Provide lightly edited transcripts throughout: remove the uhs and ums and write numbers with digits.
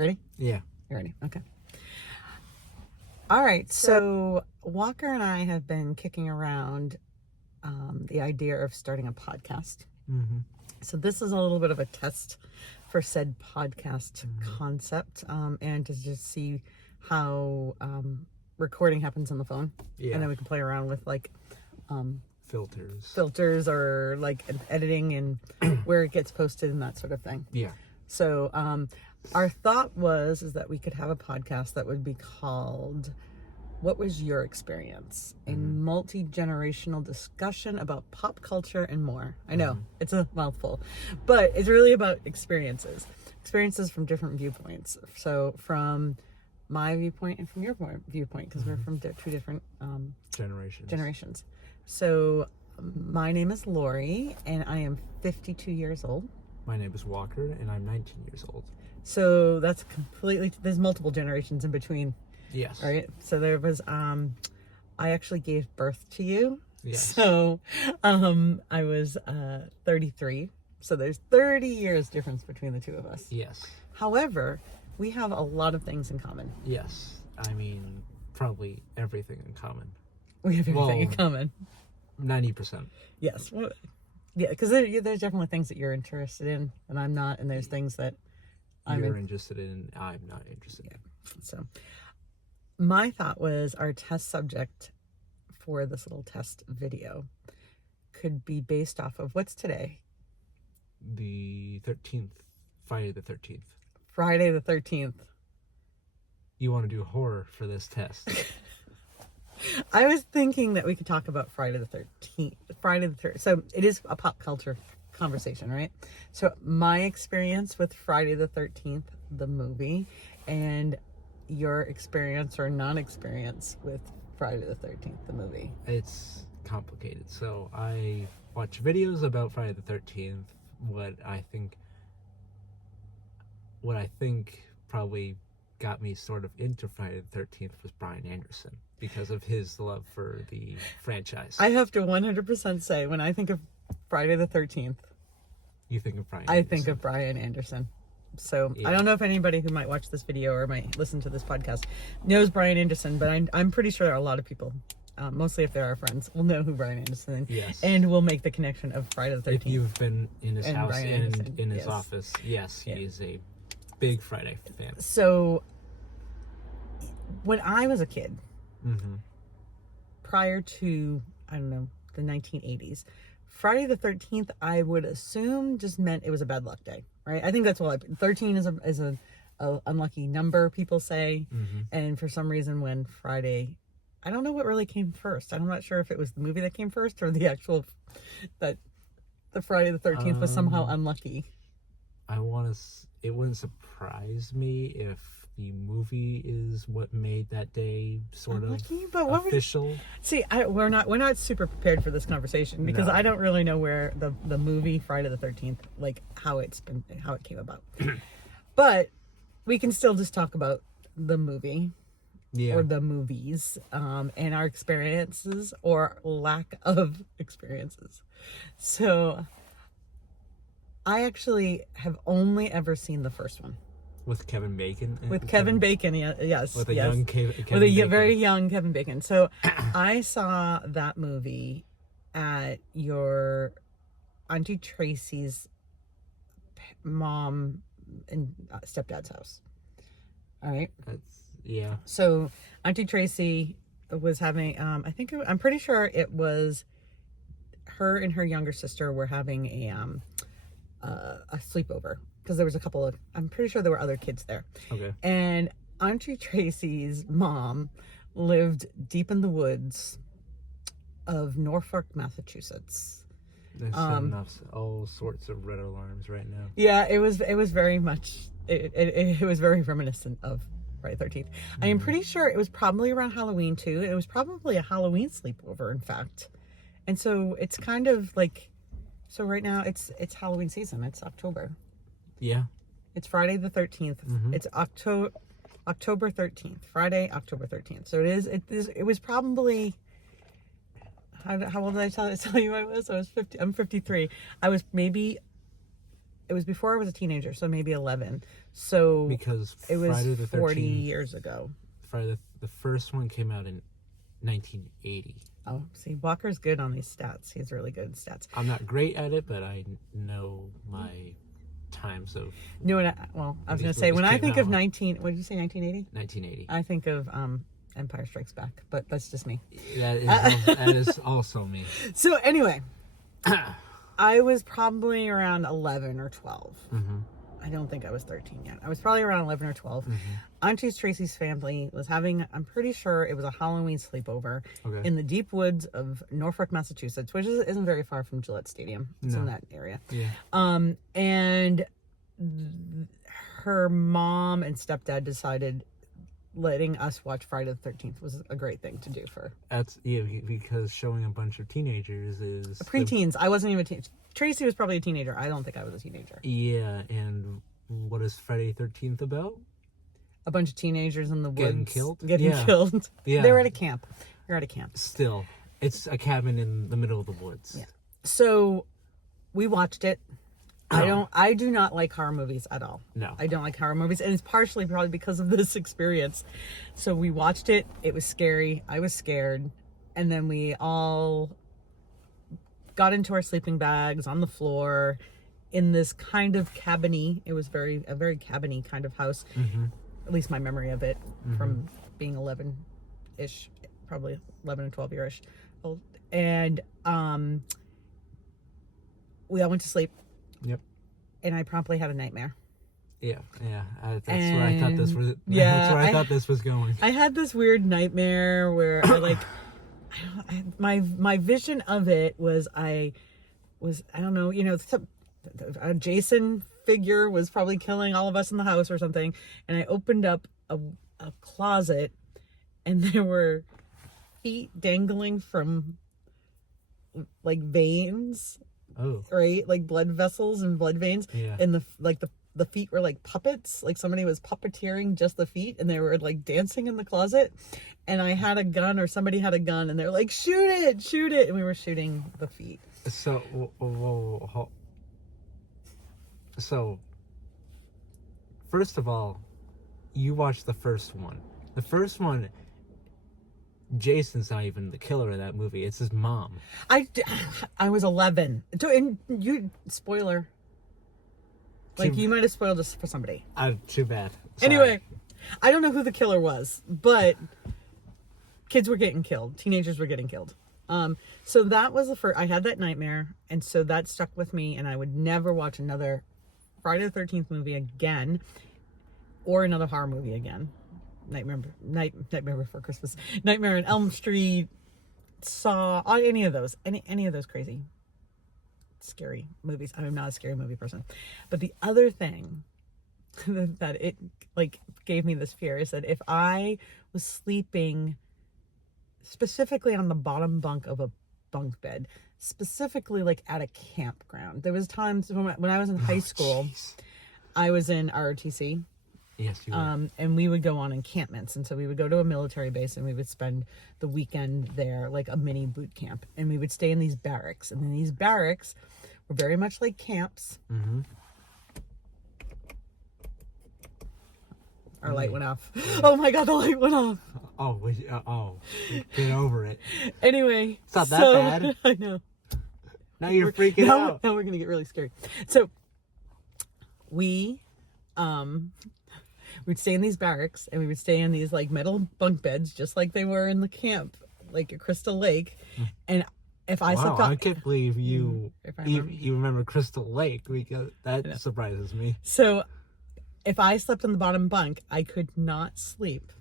Ready? Yeah. You ready? Okay. All right. So Walker and I have been kicking around the idea of starting a podcast. Mm-hmm. So this is a little bit of a test for said podcast concept, and to just see how recording happens on the phone. Yeah. And then we can play around with like filters or like editing and where it gets posted and that sort of thing. Yeah. So our thought is that we could have a podcast that would be called "What Was Your Experience?" A multi-generational discussion about pop culture and more. I know it's a mouthful, but it's really about experiences from different viewpoints. So from my viewpoint and from your viewpoint, because we're from two different generations. So my name is Lori, and I am 52 years old. My name is Walker, and I'm 19 years old. So that's there's multiple generations in between. Yes. Right. So there was, I actually gave birth to you. Yes. So, I was, 33. So there's 30 years difference between the two of us. Yes. However, we have a lot of things in common. Yes. I mean, probably everything in common. We have everything in common. 90%. Yes. Well, yeah, because there's definitely things that you're interested in and I'm not, and there's things that you're interested in, I'm not interested in. So my thought was our test subject for this little test video could be based off of what's today? The 13th. Friday the 13th. Friday the 13th. You want to do horror for this test? I was thinking that we could talk about Friday the 13th. So it is a pop culture conversation, right? So my experience with Friday the 13th, the movie, and your experience or non-experience with Friday the 13th, the movie. It's complicated. So I watch videos about Friday the 13th. What I think probably got me sort of into Friday the 13th was Bryan Anderson because of his love for the franchise. I have to 100% say, when I think of Friday the 13th, you think of Bryan Anderson. I think of Bryan Anderson. So yeah. I don't know if anybody who might watch this video or might listen to this podcast knows Bryan Anderson, but I'm pretty sure a lot of people, mostly if they're our friends, will know who Bryan Anderson is. Yes. And will make the connection of Friday the 13th. If you've been in his house and in his yes. office, yes, he is a big Friday fan. So when I was a kid, prior to, I don't know, the 1980s, Friday the 13th, I would assume just meant it was a bad luck day, right? I think that's what 13 is a unlucky number, people say. And for some reason, when Friday, I don't know what really came first. I'm not sure if it was the movie that came first or the actual, that the Friday the 13th was somehow unlucky. It wouldn't surprise me if the movie is what made that day sort of official. See, we're not super prepared for this conversation because I don't really know where the movie Friday the 13th, like how it came about. But we can still just talk about the movie or the movies and our experiences or lack of experiences. So I actually have only ever seen the first one. With Kevin Bacon? With Kevin Bacon, yes. With a young Kevin With a Bacon. very young Kevin Bacon. So I saw that movie at your Auntie Tracy's mom and stepdad's house. All right? Yeah. So Auntie Tracy was having, I'm pretty sure it was her and her younger sister were having a sleepover. Because there was a couple of, I'm pretty sure there were other kids there. Okay. And Auntie Tracy's mom lived deep in the woods of Norfolk, Massachusetts. They're setting off all sorts of red alarms right now. Yeah, it was very much, it was very reminiscent of Friday the 13th. I am pretty sure it was probably around Halloween too. It was probably a Halloween sleepover, in fact. And so it's kind of like, so right now it's Halloween season. It's October. Yeah. It's Friday the 13th. It's October 13th. Friday, October 13th. So it was probably, how old did I tell you I was? I was 50. I'm 53. I was maybe it was before I was a teenager, so maybe 11. So Because it was Friday the 40 13th, years ago. Friday the first one came out in 1980. Oh, see, Walker's good on these stats. He's really good at stats. I'm not great at it, but I know my times of No, I was going to say, when I think of what did you say, 1980? 1980. I think of Empire Strikes Back, but that's just me. That is also me. So anyway, I was probably around 11 or 12. Mm-hmm. I don't think I was 13 yet. I was probably around 11 or 12. Mm-hmm. Auntie Tracy's family was having, I'm pretty sure it was a Halloween sleepover in the deep woods of Norfolk, Massachusetts, which isn't very far from Gillette Stadium. It's in that area. Yeah. And her mom and stepdad decided letting us watch Friday the 13th was a great thing to do for. Because showing a bunch of teenagers is preteens. I wasn't even a teenager. Tracy was probably a teenager. I don't think I was a teenager. Yeah, and what is Friday 13th about? A bunch of teenagers in the woods getting killed. Yeah, they were at a camp. You're at a camp. Still, it's a cabin in the middle of the woods. Yeah. So we watched it. I do not like horror movies at all. No. I don't like horror movies, and it's partially probably because of this experience. So we watched it. It was scary. I was scared. And then we all got into our sleeping bags on the floor in this kind of cabiny. It was a very cabiny kind of house. Mm-hmm. At least my memory of it from being 11-ish, probably 11 and 12-year-ish old. And we all went to sleep. Yep. And I promptly had a nightmare. Yeah. That's where I thought this was. Yeah, that's where I thought this was going. I had this weird nightmare where my vision of it was I don't know, a Jason figure was probably killing all of us in the house or something, and I opened up a closet, and there were feet dangling from like veins. Oh. Right? Like blood vessels and blood veins. Yeah. And the feet were like puppets. Like somebody was puppeteering just the feet, and they were like dancing in the closet. And I had a gun, or somebody had a gun, and they're like, shoot it. And we were shooting the feet. So, first of all, you watched the first one. The first one, Jason's not even the killer of that movie. It's his mom. I was 11. And spoiler. Like, you might have spoiled this for somebody. Too bad. Sorry. Anyway, I don't know who the killer was, but kids were getting killed. Teenagers were getting killed. So that was the first. I had that nightmare, and so that stuck with me, and I would never watch another Friday the 13th movie again, or another horror movie again. Nightmare Before Christmas, Nightmare on Elm Street, Saw, any of those crazy, scary movies. I'm not a scary movie person, but the other thing that it like gave me this fear is that if I was sleeping specifically on the bottom bunk of a bunk bed, specifically like at a campground. There was times when I was in high school, I was in ROTC. Yes, you were. And we would go on encampments, and so we would go to a military base, and we would spend the weekend there, like a mini boot camp, and we would stay in these barracks, and then these barracks were very much like camps. Mm-hmm. Our light went off. Oh my god, the light went off. Get over it. Anyway, it's not that bad. I know. Now you're freaking out. Now we're gonna get really scary. So we'd stay in these barracks, and we would stay in these like metal bunk beds, just like they were in the camp, like at Crystal Lake. And if I slept I can't believe you remember Crystal Lake, because that surprises me. So if I slept on the bottom bunk, I could not sleep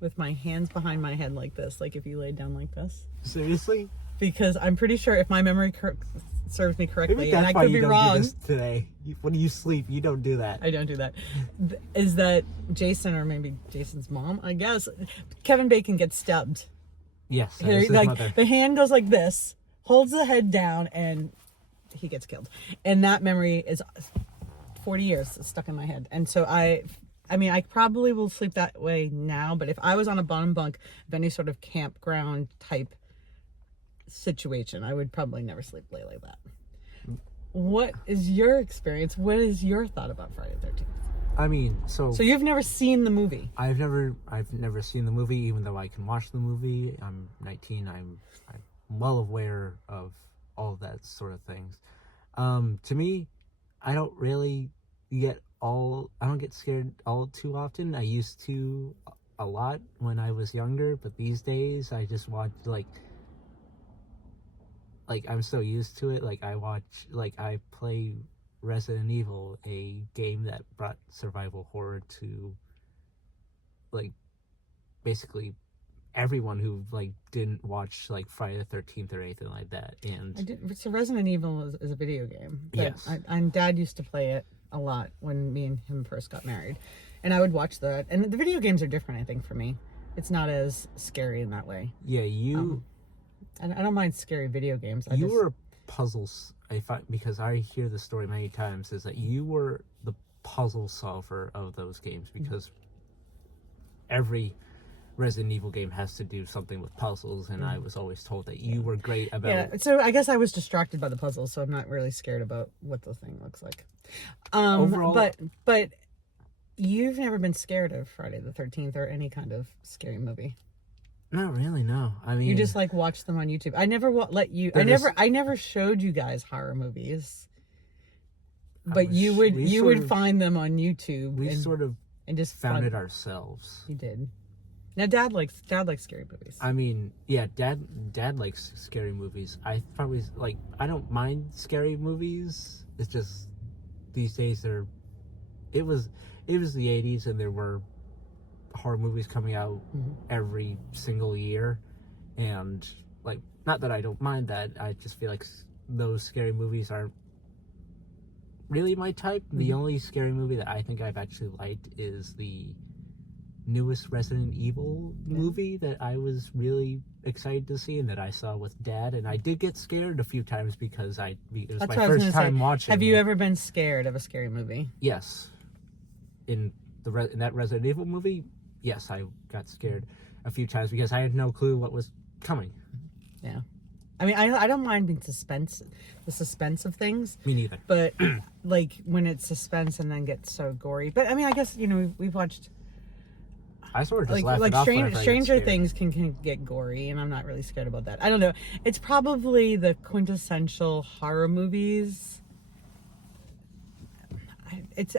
with my hands behind my head like this, like if you laid down like this. Seriously? Because I'm pretty sure, if my memory serves me correctly, maybe that's and I why could you be don't wrong. Do this today. When you sleep, you don't do that. I don't do that. Is that Jason, or maybe Jason's mom, I guess, Kevin Bacon gets stubbed. Yes, Like mother. The hand goes like this, holds the head down, and he gets killed. And that memory is 40 years stuck in my head. And so I probably will sleep that way now, but if I was on a bottom bunk of any sort of campground type situation, I would probably never sleep late like that. what is your experience? What is your thought about Friday the 13th? I mean, so you've never seen the movie? I've never seen the movie, even though I can watch the movie. I'm 19. I'm well aware of all of that sort of things. To me, I don't get scared all too often. I used to a lot when I was younger, but these days I just watch like I'm so used to it. I play Resident Evil, a game that brought survival horror to like basically everyone who didn't watch Friday the 13th or anything like that. And so Resident Evil is a video game. Yes. And Dad used to play it a lot when me and him first got married, and I would watch that. And the video games are different, I think, for me. It's not as scary in that way. Yeah, I don't mind scary video games. Were puzzles. Because I hear the story many times, is that you were the puzzle solver of those games, because every Resident Evil game has to do something with puzzles, and I was always told that you were great about. Yeah, so I guess I was distracted by the puzzles, so I'm not really scared about what the thing looks like. Overall, but you've never been scared of Friday the 13th or any kind of scary movie. Not really, no. I mean, you just watch them on YouTube. I never I never showed you guys horror movies, but you would find them on YouTube. We and just found it ourselves. You did. Now Dad likes scary movies. I mean, yeah, Dad likes scary movies. I probably I don't mind scary movies. It's just these days it was the 80s, and there were horror movies coming out every single year, and not that I don't mind that, I just feel like those scary movies aren't really my type. The only scary movie that I think I've actually liked is the newest Resident Evil movie that I was really excited to see, and that I saw with Dad, and I did get scared a few times because it was my first time watching. Have you ever been scared of a scary movie? Yes. In that Resident Evil movie, yes, I got scared a few times because I had no clue what was coming. Yeah. I mean, I don't mind the suspense of things. Me neither. But, when it's suspense and then gets so gory. But, I mean, I guess, we've watched... I sort of just laughed it off. Stranger Things can get gory, and I'm not really scared about that. I don't know. It's probably the quintessential horror movies.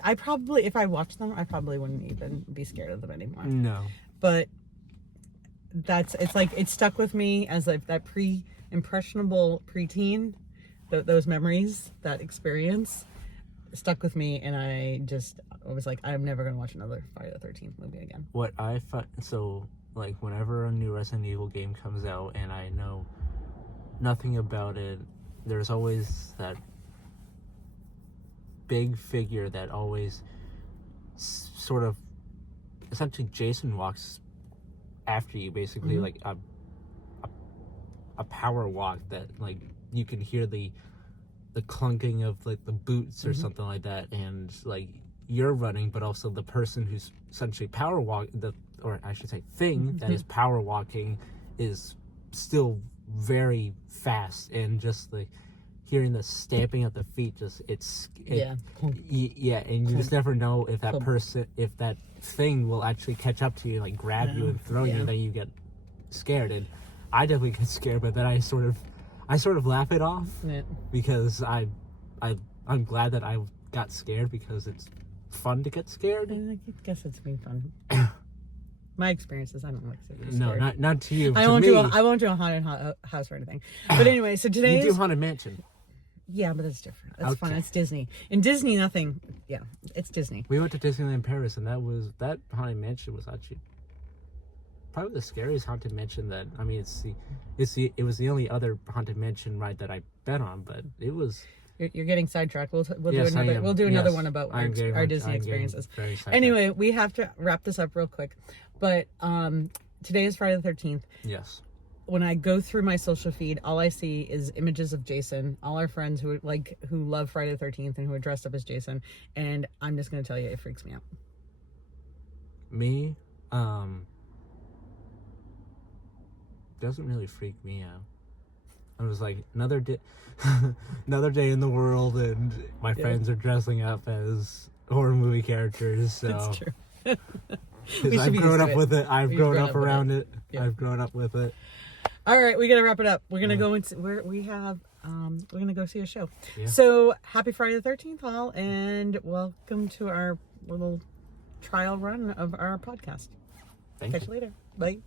I probably, if I watched them, I probably wouldn't even be scared of them anymore. No. But it's stuck with me as that impressionable preteen, those memories, that experience stuck with me, and I was like, I'm never going to watch another Friday the 13th movie again. What I find, whenever a new Resident Evil game comes out and I know nothing about it, there's always that big figure that always sort of, essentially Jason walks after you, basically, like a power walk that you can hear the clunking of the boots or something like that, and you're running, but also the person who's essentially power walk, or I should say thing that is power walking, is still very fast, and just hearing the stamping of the feet, and you just never know if that person, if that thing will actually catch up to you, grab you and throw you, and then you get scared. And I definitely get scared, but then I sort of laugh it off, because I'm glad that I got scared, because it's fun to get scared. I guess it's been fun. My experiences, I don't like to be scared. No, not to you. I won't do a haunted house or anything. But anyway, so today you do Haunted Mansion. Yeah, but it's different. It's fun. It's Disney. In Disney, nothing. Yeah, it's Disney. We went to Disneyland Paris, and that Haunted Mansion was actually probably the scariest Haunted Mansion that, I mean, it was the only other Haunted Mansion ride that I've been on, but it was... You're getting sidetracked. We'll do another one about our Disney experiences. Anyway, we have to wrap this up real quick. But today is Friday the 13th. Yes. When I go through my social feed, all I see is images of Jason, all our friends who love Friday the 13th and who are dressed up as Jason, and I'm just going to tell you, it freaks me out. Me? Doesn't really freak me out. I was like, another day, another day in the world, and my friends are dressing up as horror movie characters. So It's true. 'cause I've grown up with it. I've We've grown up around it. Yeah. I've grown up with it. All right, we gotta wrap it up. We're gonna go into where we have. We're gonna go see a show. Yeah. So happy Friday the 13th, all, and welcome to our little trial run of our podcast. Thank Catch you. you later. Bye.